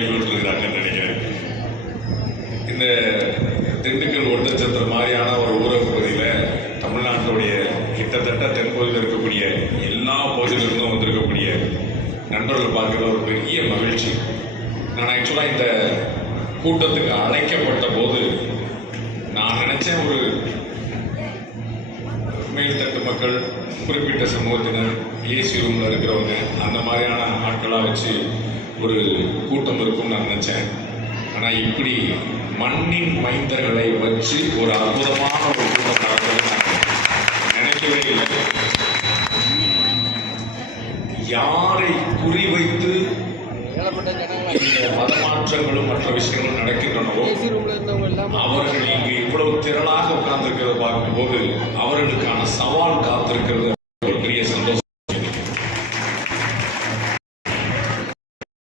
கைவிட்டுருக்கிறாங்கன்னு நினைக்கிறேன். இந்த திண்டுக்கல் ஒட்டச்சத்திரம் மாதிரியான ஒரு ஊரக பகுதியில் தமிழ்நாட்டுடைய கிட்டத்தட்ட தென்பகுதியில் இருக்கக்கூடிய எல்லா பகுதியிலிருந்தும் வந்திருக்கக்கூடிய நண்பர்கள் பார்க்குற ஒரு பெரிய மகிழ்ச்சி. நான் ஆக்சுவலாக இந்த கூட்டத்துக்கு அழைக்கப்பட்ட போது நான் நினச்சேன் ஒரு மக்கள் குறிப்பிட்ட சமூகத்தினர் ஏசி ரூமில் இருக்கிறவங்க அந்த மாதிரியான ஆட்களாக வச்சு ஒரு கூட்டம் இருக்கும்னு நான் நினச்சேன். ஆனால் இப்படி மண்ணின் மைந்தர்களை வச்சு ஒரு அற்புதமான ஒரு கூட்டம் நடந்தது நினைக்கவே இல்லை. யாரை குறிவைத்து மதமாற்றங்களும் மற்ற விஷயங்களும் நடக்கின்றனவோ அவர்கள் இங்கு இவ்வளவு உட்கார்ந்திருக்கிறத பார்க்கும்போது அவர்களுக்கான சவால் காத்திருக்கிறது.